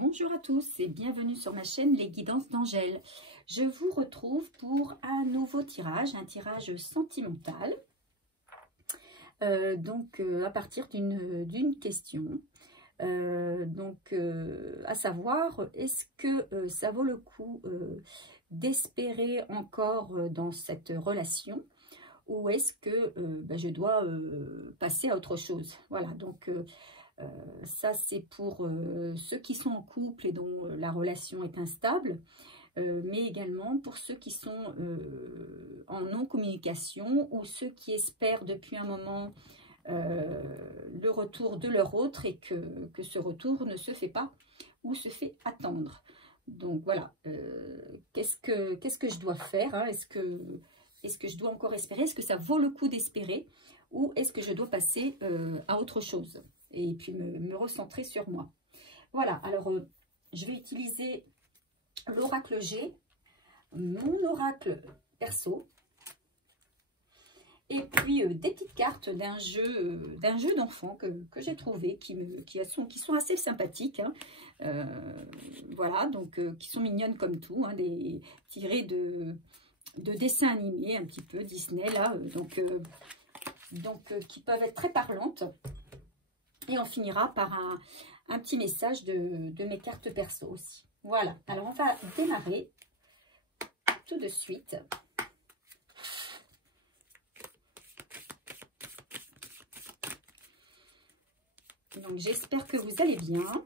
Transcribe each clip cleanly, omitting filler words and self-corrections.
Bonjour à tous et bienvenue sur ma chaîne Les Guidances d'Angèle. Je vous retrouve pour un nouveau tirage, un tirage sentimental. À partir d'une question. À savoir, est-ce que ça vaut le coup d'espérer encore dans cette relation ou est-ce que je dois passer à autre chose? Voilà, ça c'est pour ceux qui sont en couple et dont la relation est instable, mais également pour ceux qui sont en non-communication ou ceux qui espèrent depuis un moment le retour de leur autre et que ce retour ne se fait pas ou se fait attendre. Donc voilà, qu'est-ce que je dois faire, hein? Est-ce que je dois encore espérer? Est-ce que ça vaut le coup d'espérer ou est-ce que je dois passer à autre chose et puis me recentrer sur moi? Voilà, alors je vais utiliser l'oracle G, mon oracle perso, et puis des petites cartes d'un jeu d'enfant que j'ai trouvé, qui sont assez sympathiques, hein. Voilà, donc qui sont mignonnes comme tout, hein, tirées de dessins animés un petit peu Disney là, qui peuvent être très parlantes. Et on finira par un petit message de mes cartes perso aussi. Voilà, alors on va démarrer tout de suite. Donc j'espère que vous allez bien.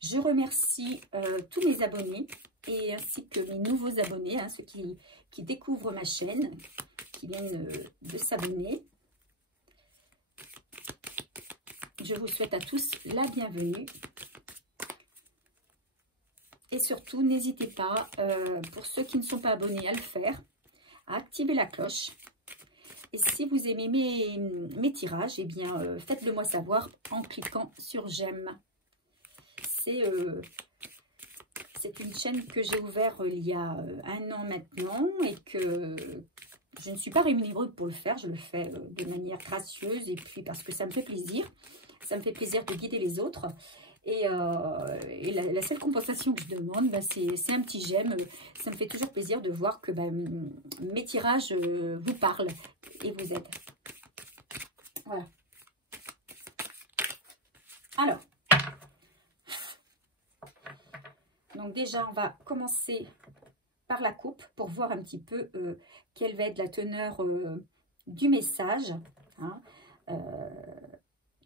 Je remercie tous mes abonnés et ainsi que mes nouveaux abonnés, hein, ceux qui découvrent ma chaîne, qui viennent de s'abonner. Je vous souhaite à tous la bienvenue. Et surtout, n'hésitez pas, pour ceux qui ne sont pas abonnés, à le faire, à activer la cloche. Et si vous aimez mes tirages, eh bien, faites-le moi savoir en cliquant sur j'aime. C'est une chaîne que j'ai ouverte il y a 1 an maintenant et que je ne suis pas rémunérée pour le faire. Je le fais de manière gracieuse et puis parce que ça me fait plaisir. Ça me fait plaisir de guider les autres. Et la seule compensation que je demande, c'est un petit j'aime. Ça me fait toujours plaisir de voir que mes tirages vous parlent et vous aident. Voilà. Alors, donc déjà, on va commencer par la coupe pour voir un petit peu quelle va être la teneur du message. Hein,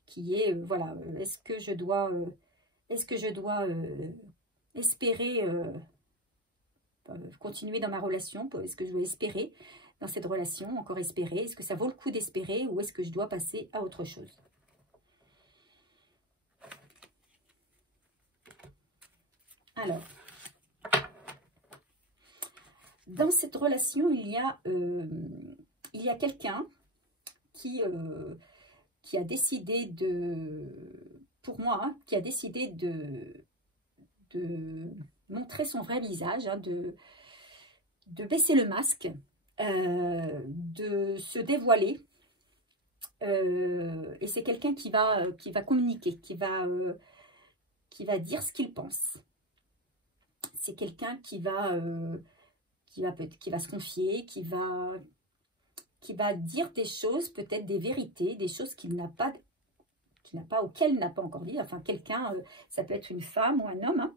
qui est, voilà, est-ce que je dois espérer continuer dans ma relation? Est-ce que je dois espérer dans cette relation, encore espérer? Est-ce que ça vaut le coup d'espérer ou est-ce que je dois passer à autre chose? Alors, dans cette relation, il y a quelqu'un qui a décidé pour moi, hein, qui a décidé de montrer son vrai visage, hein, de baisser le masque, de se dévoiler. Et c'est quelqu'un qui va communiquer, qui va dire ce qu'il pense. C'est quelqu'un qui va se confier, qui va dire des choses, peut-être des vérités, des choses auxquelles il n'a pas encore dit. Enfin, quelqu'un, ça peut être une femme ou un homme, hein.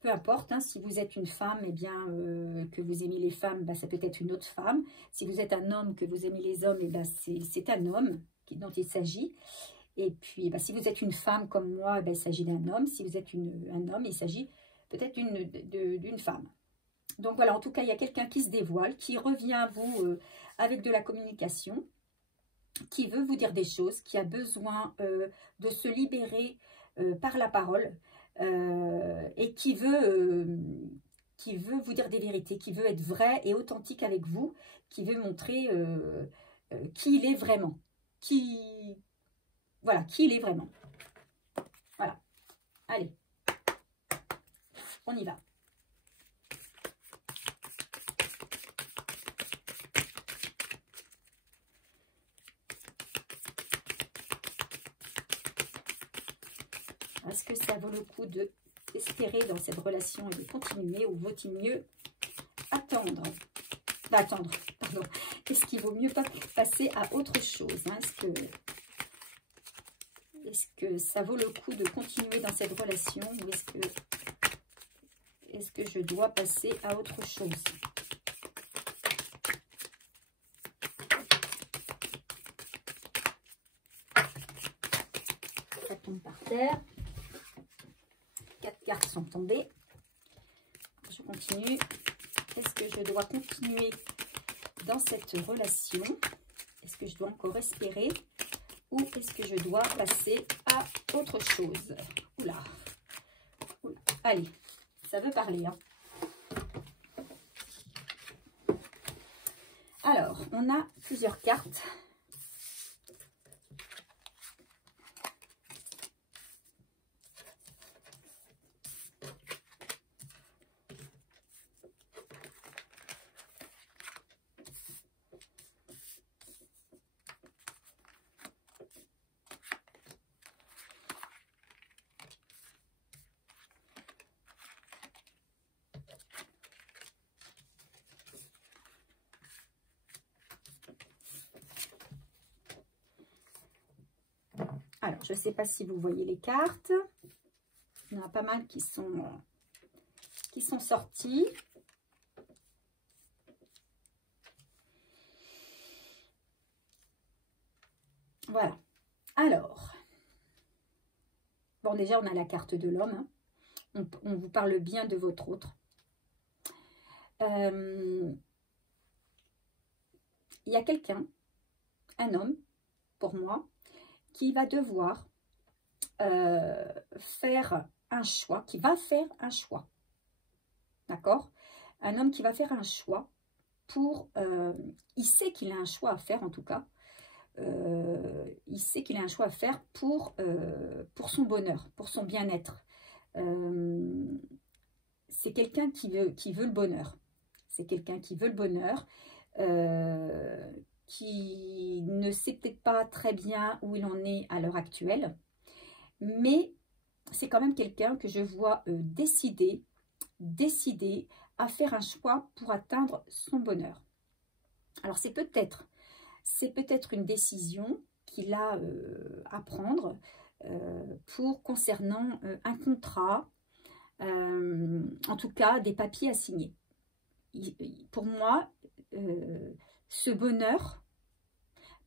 Peu importe, hein, si vous êtes une femme, eh bien, que vous aimez les femmes, ça peut être une autre femme. Si vous êtes un homme, que vous aimez les hommes, eh c'est un homme dont il s'agit. Et puis, si vous êtes une femme comme moi, il s'agit d'un homme. Si vous êtes un homme, il s'agit peut-être d'une femme. Donc voilà, en tout cas, il y a quelqu'un qui se dévoile, qui revient à vous avec de la communication, qui veut vous dire des choses, qui a besoin de se libérer par la parole et qui veut vous dire des vérités, qui veut être vrai et authentique avec vous, qui veut montrer qui il est vraiment, voilà, qui il est vraiment. Voilà, allez, on y va. Est-ce que ça vaut le coup d'espérer dans cette relation et de continuer, ou vaut-il mieux attendre? Attendre, pardon. Est-ce qu'il vaut mieux pas passer à autre chose, hein? Est-ce que ça vaut le coup de continuer dans cette relation, ou est-ce que je dois passer à autre chose? Ça tombe par terre. 4 cartes sont tombées. Je continue. Est-ce que je dois continuer dans cette relation? Est-ce que je dois encore espérer? Ou est-ce que je dois passer à autre chose? Oula. Oula. Allez, ça veut parler, hein. Alors, on a plusieurs cartes. Alors, je ne sais pas si vous voyez les cartes. Il y en a pas mal qui sont sorties. Voilà. Alors, bon, déjà, on a la carte de l'homme. Hein. On vous parle bien de votre autre. Il y a quelqu'un, un homme, pour moi, qui va devoir faire un choix, qui va faire un choix. D'accord? Un homme qui va faire un choix pour... il sait qu'il a un choix à faire, en tout cas. Il sait qu'il a un choix à faire pour son bonheur, pour son bien-être. C'est quelqu'un qui veut le bonheur. C'est quelqu'un qui veut le bonheur, qui ne sait peut-être pas très bien où il en est à l'heure actuelle, mais c'est quand même quelqu'un que je vois décider à faire un choix pour atteindre son bonheur. Alors c'est peut-être une décision qu'il a à prendre concernant un contrat, en tout cas des papiers à signer. Pour moi, ce bonheur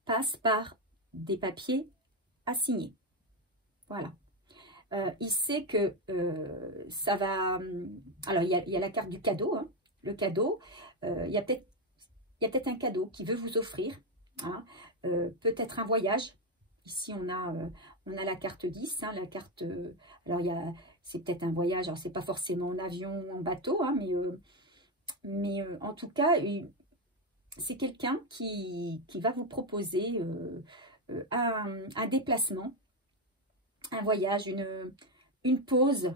passe par des papiers à signer. Voilà. Il sait que ça va... Alors, il y a la carte du cadeau. Hein. Le cadeau, il y a peut-être un cadeau qu'il veut vous offrir. Hein. Peut-être un voyage. Ici, on a la carte 10. Hein, la carte... alors, c'est peut-être un voyage. Alors, c'est pas forcément en avion ou en bateau. Hein, mais en tout cas, c'est quelqu'un qui va vous proposer un déplacement, un voyage, une pause.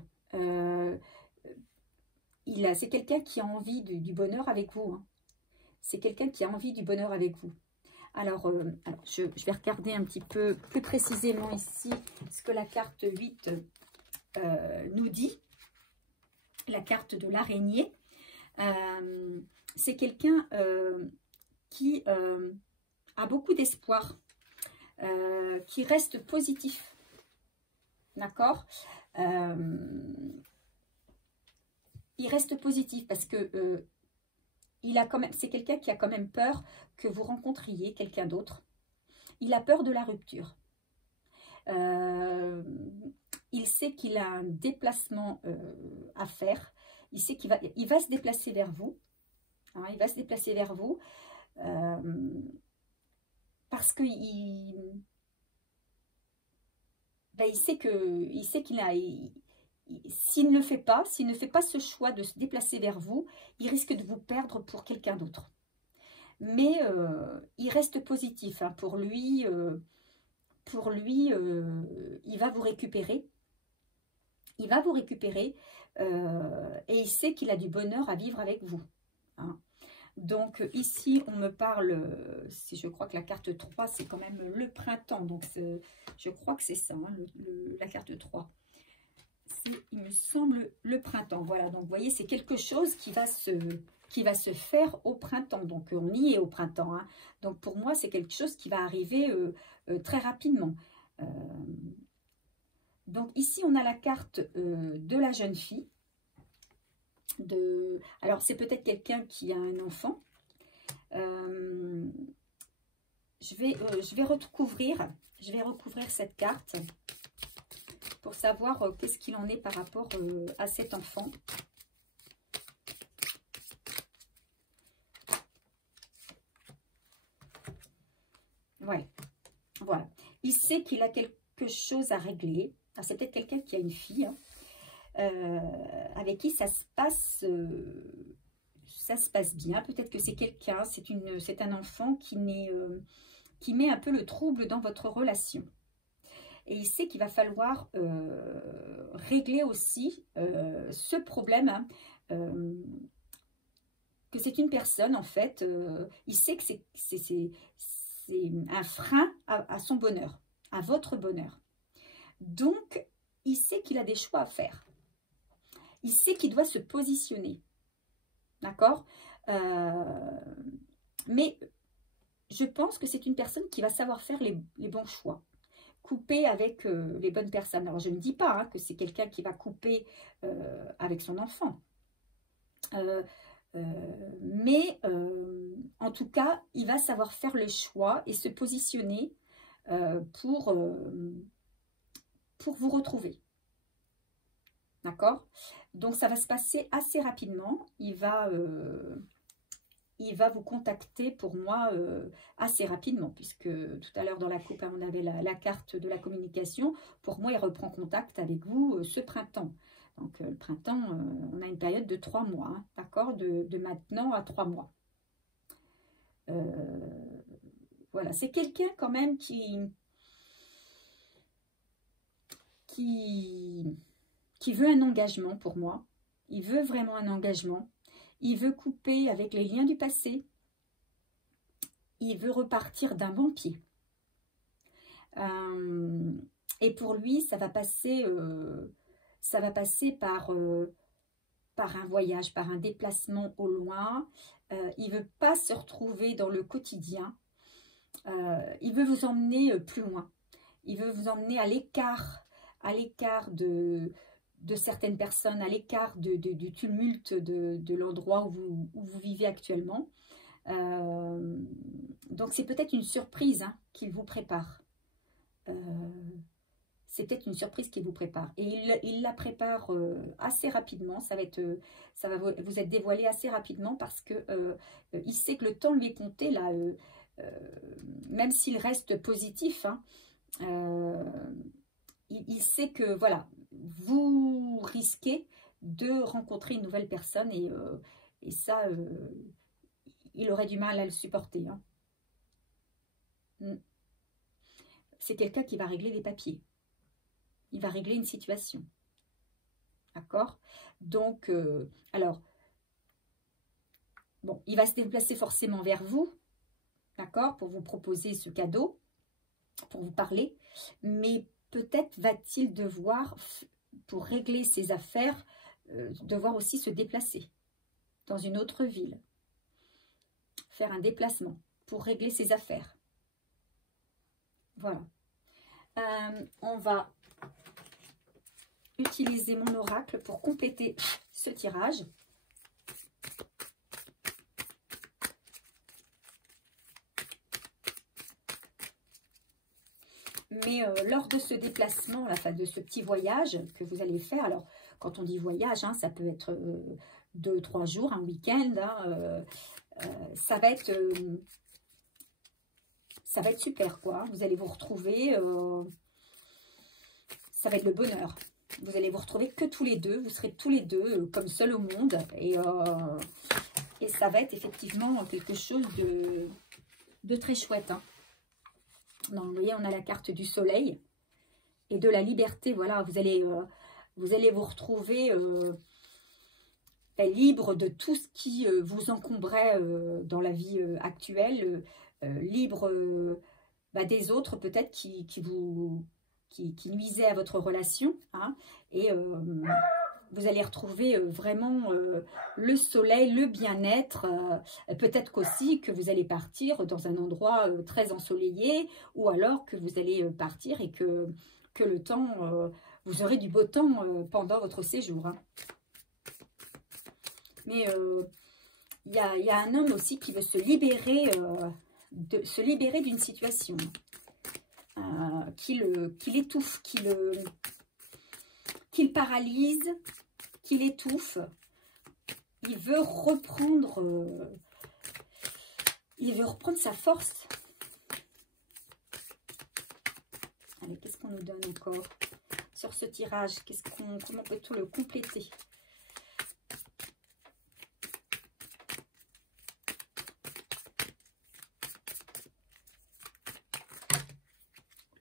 C'est quelqu'un qui a envie du bonheur avec vous. Hein. C'est quelqu'un qui a envie du bonheur avec vous. Alors je vais regarder un petit peu plus précisément ici ce que la carte 8 nous dit. La carte de l'araignée. C'est quelqu'un qui a beaucoup d'espoir, qui reste positif. D'accord? Il reste positif parce que c'est quelqu'un qui a quand même peur que vous rencontriez quelqu'un d'autre. Il a peur de la rupture. Il sait qu'il a un déplacement à faire. Il sait qu'il va se déplacer vers vous. Hein, il va se déplacer vers vous parce que il sait qu'il a... S'il ne fait pas ce choix de se déplacer vers vous, il risque de vous perdre pour quelqu'un d'autre. Mais il reste positif. Hein, pour lui, il va vous récupérer. Il va vous récupérer et il sait qu'il a du bonheur à vivre avec vous. Hein. Donc ici, on me parle, je crois que la carte 3, c'est quand même le printemps. Donc je crois que c'est ça, hein, la carte 3. c'est, il me semble, le printemps. Voilà, donc vous voyez, c'est quelque chose qui va se faire au printemps. Donc, on y est au printemps, hein. Donc, pour moi, c'est quelque chose qui va arriver très rapidement. Donc, ici, on a la carte de la jeune fille. Alors, c'est peut-être quelqu'un qui a un enfant. Je vais recouvrir cette carte pour savoir qu'est-ce qu'il en est par rapport à cet enfant. Voilà. Voilà. Il sait qu'il a quelque chose à régler. C'est peut-être quelqu'un qui a une fille, hein, avec qui ça se passe bien. Peut-être que c'est quelqu'un, c'est un enfant qui met un peu le trouble dans votre relation. Et il sait qu'il va falloir régler aussi ce problème, hein, que c'est une personne, en fait, il sait que c'est un frein à son bonheur, à votre bonheur. Donc, il sait qu'il a des choix à faire. Il sait qu'il doit se positionner. D'accord? Mais je pense que c'est une personne qui va savoir faire les bons choix. Couper avec les bonnes personnes. Alors, je ne dis pas, hein, que c'est quelqu'un qui va couper avec son enfant. Mais en tout cas, il va savoir faire le choix et se positionner pour vous retrouver. D'accord? Donc, ça va se passer assez rapidement. Il va vous contacter pour moi assez rapidement, puisque tout à l'heure dans la coupe, hein, on avait la carte de la communication. Pour moi, il reprend contact avec vous ce printemps. Donc, le printemps, on a une période de 3 mois, hein, d'accord, de maintenant à 3 mois. Voilà, c'est quelqu'un quand même qui veut un engagement pour moi. Il veut vraiment un engagement. Il veut couper avec les liens du passé. Il veut repartir d'un bon pied. Et pour lui, ça va passer par un voyage, par un déplacement au loin. Il ne veut pas se retrouver dans le quotidien. Il veut vous emmener plus loin. Il veut vous emmener à l'écart de certaines personnes, à l'écart du tumulte de l'endroit où vous vivez actuellement. Donc, c'est peut-être une surprise, hein, qu'il vous prépare. C'est peut-être une surprise qu'il vous prépare. Et il la prépare assez rapidement. Ça va vous être dévoilé assez rapidement parce que il sait que le temps lui est compté, là, même s'il reste positif, hein, il sait que, voilà, vous risquez de rencontrer une nouvelle personne et ça, il aurait du mal à le supporter, hein. C'est quelqu'un qui va régler des papiers. Il va régler une situation. D'accord? Donc, alors, bon, il va se déplacer forcément vers vous, d'accord, pour vous proposer ce cadeau, pour vous parler, mais peut-être va-t-il devoir, pour régler ses affaires, devoir aussi se déplacer dans une autre ville, faire un déplacement pour régler ses affaires. Voilà. On va utiliser mon oracle pour compléter ce tirage. Mais lors de ce déplacement, enfin de ce petit voyage que vous allez faire, alors quand on dit voyage, hein, ça peut être 2-3 jours, un week-end, hein, ça va être super, quoi. Vous allez vous retrouver, ça va être le bonheur. Vous allez vous retrouver que tous les deux, vous serez tous les deux comme seuls au monde. Et ça va être effectivement quelque chose de très chouette, hein. Donc, vous voyez, on a la carte du soleil et de la liberté. Voilà, vous allez vous retrouver libre de tout ce qui vous encombrait dans la vie actuelle, libre des autres peut-être qui qui nuisait à votre relation, hein, et vous allez retrouver vraiment le soleil, le bien-être. Peut-être qu'aussi que vous allez partir dans un endroit très ensoleillé, ou alors que vous allez partir et que le temps, vous aurez du beau temps pendant votre séjour. Hein. Mais il y a un homme aussi qui veut se libérer d'une situation qui l'étouffe, qui le paralyse, qui l'étouffe. Il veut reprendre sa force. Allez, qu'est-ce qu'on nous donne encore sur ce tirage? Comment peut-on le compléter?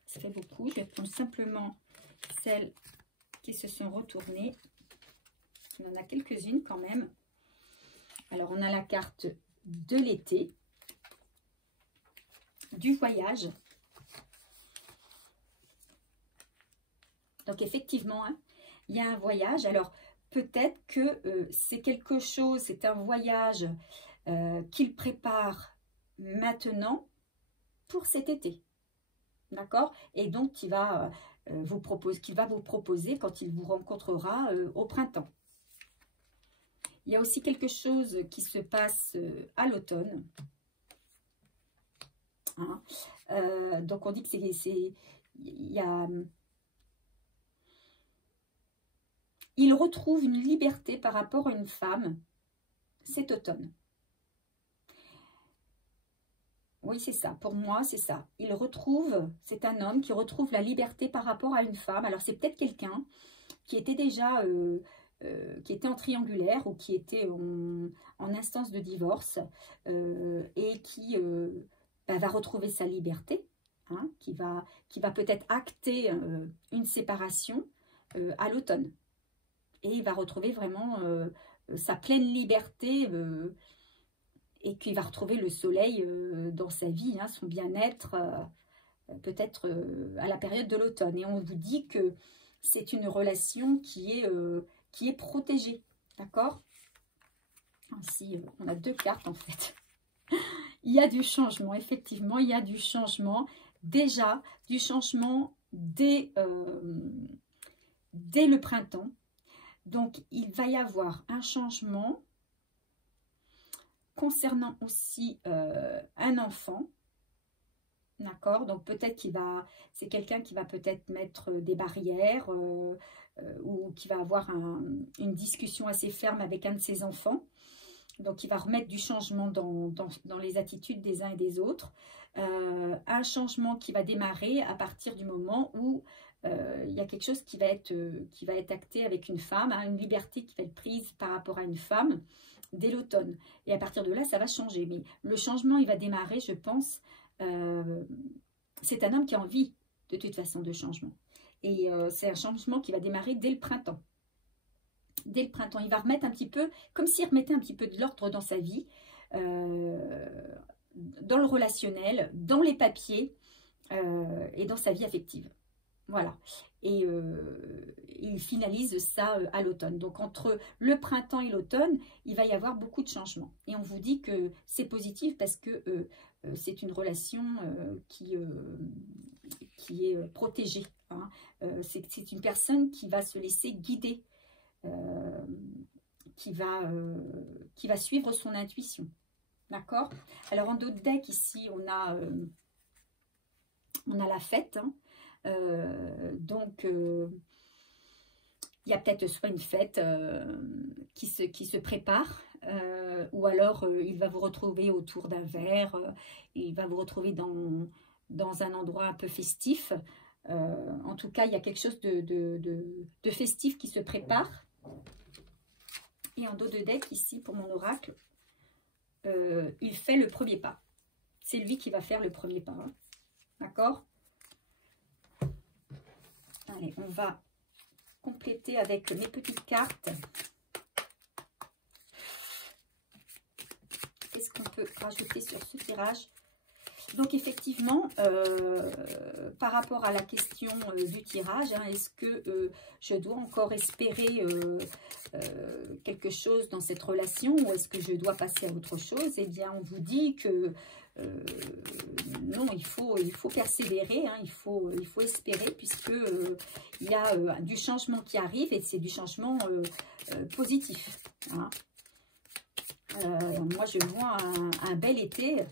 Ça fait beaucoup. Je vais prendre simplement celles qui se sont retournées. Il y en a quelques-unes quand même. Alors, on a la carte de l'été, du voyage. Donc, effectivement, hein, il y a un voyage. Alors, peut-être que c'est quelque chose, c'est un voyage qu'il prépare maintenant pour cet été. D'accord? Et donc, qu'il va vous proposer quand il vous rencontrera au printemps. Il y a aussi quelque chose qui se passe à l'automne. Hein? Donc, on dit que il retrouve une liberté par rapport à une femme cet automne. Oui, c'est ça. Pour moi, c'est ça. C'est un homme qui retrouve la liberté par rapport à une femme. Alors, c'est peut-être quelqu'un qui était déjà, qui était en triangulaire ou qui était en instance de divorce et qui va retrouver sa liberté, hein, qui va peut-être acter une séparation à l'automne. Et il va retrouver vraiment sa pleine liberté et qu'il va retrouver le soleil dans sa vie, hein, son bien-être, peut-être à la période de l'automne. Et on vous dit que c'est une relation qui est protégée, d'accord? Ici, on a deux cartes en fait. Il y a du changement, effectivement, il y a du changement. Déjà, du changement dès le printemps. Donc, il va y avoir un changement concernant aussi un enfant. D'accord? Donc, peut-être c'est quelqu'un qui va peut-être mettre des barrières ou qui va avoir une discussion assez ferme avec un de ses enfants. Donc, il va remettre du changement dans les attitudes des uns et des autres. Un changement qui va démarrer à partir du moment où il y a quelque chose qui va être acté avec une femme, hein, une liberté qui va être prise par rapport à une femme dès l'automne. Et à partir de là, ça va changer. Mais le changement, il va démarrer, je pense. C'est un homme qui a envie, de toute façon, de changement. Et c'est un changement qui va démarrer dès le printemps. Dès le printemps, il va remettre un petit peu, comme s'il remettait un petit peu de l'ordre dans sa vie, dans le relationnel, dans les papiers et dans sa vie affective. Voilà. Et il finalise ça à l'automne. Donc, entre le printemps et l'automne, il va y avoir beaucoup de changements. Et on vous dit que c'est positif parce que c'est une relation qui est protégée. Hein. C'est une personne qui va se laisser guider. Qui va suivre son intuition. D'accord? Alors, en dos de deck, ici, on a la fête. Hein. Donc, il y a peut-être soit une fête qui se prépare, ou alors il va vous retrouver autour d'un verre, il va vous retrouver dans un endroit un peu festif. En tout cas, il y a quelque chose de festif qui se prépare. Et en dos de deck, ici, pour mon oracle, il fait le premier pas. C'est lui qui va faire le premier pas. Hein. D'accord? Allez, on va compléter avec mes petites cartes. Qu'est-ce qu'on peut rajouter sur ce tirage? Donc effectivement, par rapport à la question du tirage, hein, est-ce que je dois encore espérer quelque chose dans cette relation ou est-ce que je dois passer à autre chose? Eh bien, on vous dit que non, il faut persévérer, hein, il faut espérer puisque il y a du changement qui arrive et c'est du changement positif. Hein. Moi, je vois un bel été.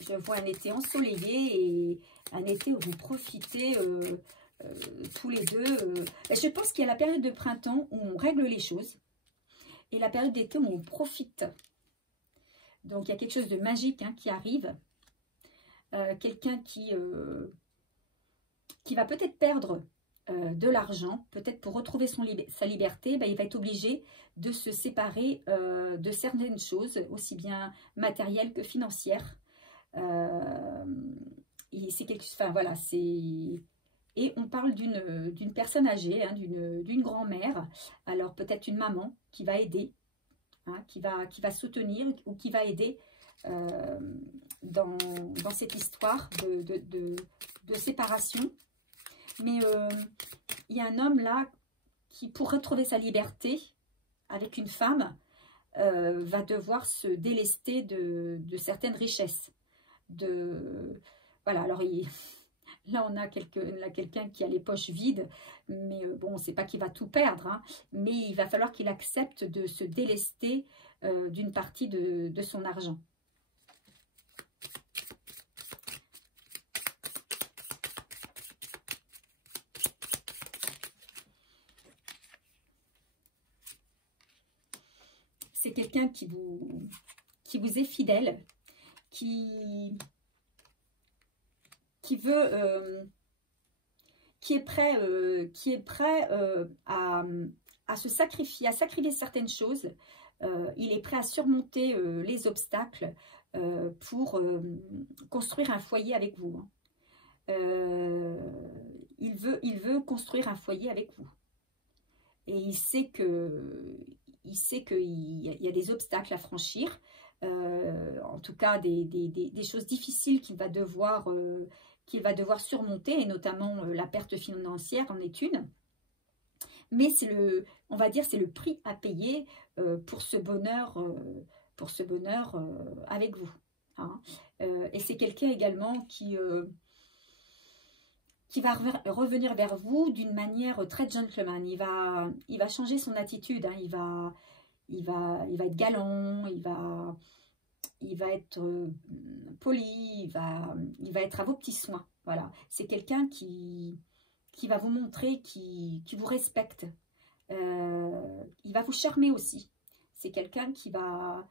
Je vois un été ensoleillé et un été où vous profitez tous les deux. Je pense qu'il y a la période de printemps où on règle les choses et la période d'été où on profite. Donc, il y a quelque chose de magique hein, qui arrive. Quelqu'un qui va peut-être perdre de l'argent, peut-être pour retrouver sa liberté, il va être obligé de se séparer de certaines choses, aussi bien matérielles que financières. C'est quelque chose, enfin voilà, et on parle d'une personne âgée, hein, d'une grand-mère, alors peut-être une maman qui va aider, hein, qui va soutenir ou qui va aider dans cette histoire de séparation. Mais il y a un homme là qui, pour retrouver sa liberté avec une femme, va devoir se délester de certaines richesses. Voilà, alors là on a quelqu'un qui a les poches vides, mais bon, c'est pas qu'il va tout perdre, hein, mais il va falloir qu'il accepte de se délester d'une partie de son argent. C'est quelqu'un qui vous est fidèle, qui est prêt à se sacrifier, à sacrifier certaines choses. Il est prêt à surmonter les obstacles pour construire un foyer avec vous. Il veut construire un foyer avec vous. Et il sait qu'il y a des obstacles à franchir. En tout cas des choses difficiles qu'il va devoir surmonter, et notamment la perte financière en est une. Mais on va dire, c'est le prix à payer pour ce bonheur avec vous. Hein. Et c'est quelqu'un également qui va revenir vers vous d'une manière très gentleman. Il va changer son attitude, hein. Il va être galant, il va être poli, il va être à vos petits soins. Voilà, c'est quelqu'un qui va vous montrer, qui vous respecte. Il va vous charmer aussi. C'est quelqu'un qui va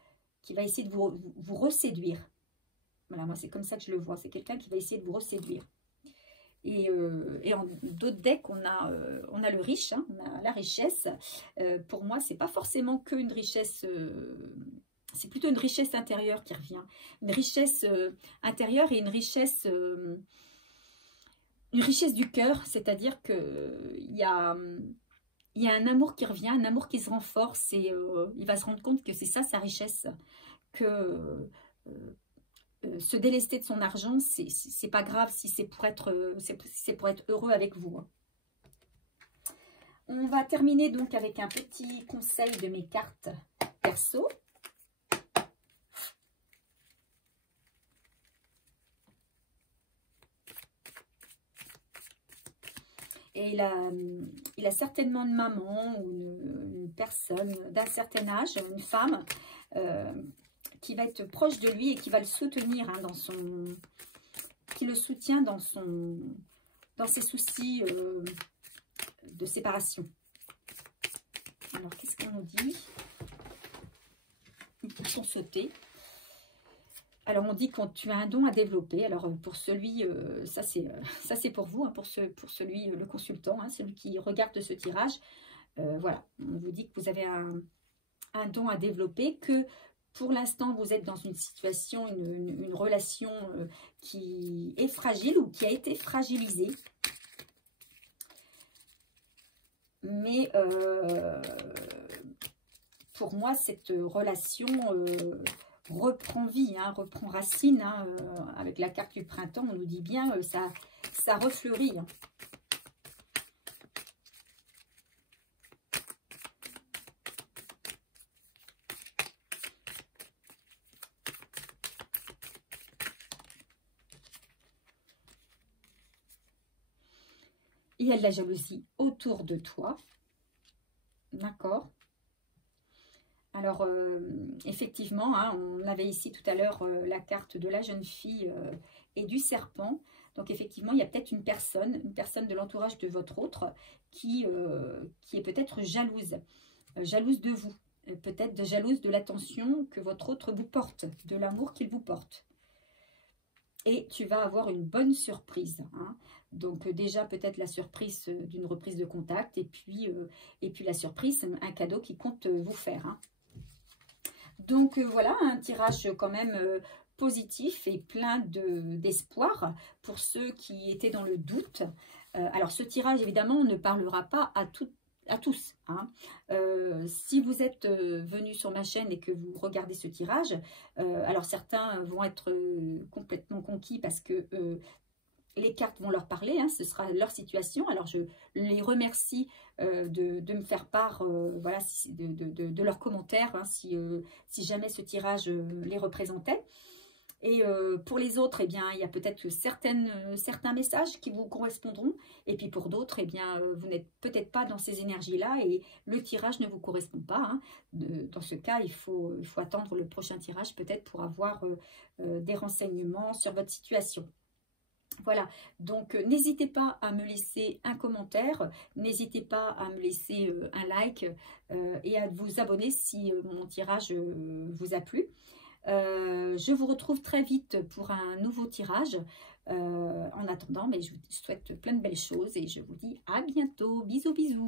essayer de vous reséduire. Voilà, moi c'est comme ça que je le vois. C'est quelqu'un qui va essayer de vous reséduire. Et en d'autres decks, on a le riche, hein, on a la richesse. Pour moi, c'est pas forcément qu'une richesse, c'est plutôt une richesse intérieure qui revient. Une richesse intérieure et une richesse du cœur, c'est-à-dire qu'il y a un amour qui revient, un amour qui se renforce et il va se rendre compte que c'est ça sa richesse, que se délester de son argent, c'est pas grave si c'est pour être heureux avec vous. On va terminer donc avec un petit conseil de mes cartes perso. Et il a certainement une maman ou une personne d'un certain âge, une femme, qui va être proche de lui et qui va le soutenir hein, qui le soutient dans ses soucis de séparation. Alors, qu'est-ce qu'on nous dit? Ils sont sautés. Alors, on dit que tu as un don à développer. Alors, pour celui, ça c'est pour vous, hein, pour celui, le consultant, hein, celui qui regarde ce tirage. Voilà, on vous dit que vous avez un don à développer, que pour l'instant, vous êtes dans une situation, une relation qui est fragile ou qui a été fragilisée. Mais pour moi, cette relation, reprend vie, hein, reprend racine. Hein, avec la carte du printemps, on nous dit bien ça refleurit. Hein. Il y a de la jalousie autour de toi. D'accord. Alors, effectivement, hein, on avait ici tout à l'heure la carte de la jeune fille et du serpent. Donc, effectivement, il y a peut-être une personne de l'entourage de votre autre qui est peut-être jalouse, jalouse de vous, peut-être jalouse de l'attention que votre autre vous porte, de l'amour qu'il vous porte. Et tu vas avoir une bonne surprise. Hein. Donc déjà peut-être la surprise d'une reprise de contact et puis la surprise, un cadeau qui compte vous faire. Hein. Donc voilà, un tirage quand même positif et plein d'espoir pour ceux qui étaient dans le doute. Alors ce tirage évidemment ne parlera pas à tous. Hein. Si vous êtes venu sur ma chaîne et que vous regardez ce tirage, alors certains vont être complètement conquis parce que les cartes vont leur parler, hein, ce sera leur situation. Alors je les remercie de me faire part voilà, de leurs commentaires, hein, si jamais ce tirage les représentait. Et pour les autres, eh bien, il y a peut-être certains messages qui vous correspondront. Et puis pour d'autres, eh bien, vous n'êtes peut-être pas dans ces énergies-là et le tirage ne vous correspond pas. Hein. Dans ce cas, il faut attendre le prochain tirage peut-être pour avoir des renseignements sur votre situation. Voilà, donc n'hésitez pas à me laisser un commentaire, n'hésitez pas à me laisser un like et à vous abonner si mon tirage vous a plu. Je vous retrouve très vite pour un nouveau tirage. En attendant, mais je vous souhaite plein de belles choses et je vous dis à bientôt. Bisous, bisous.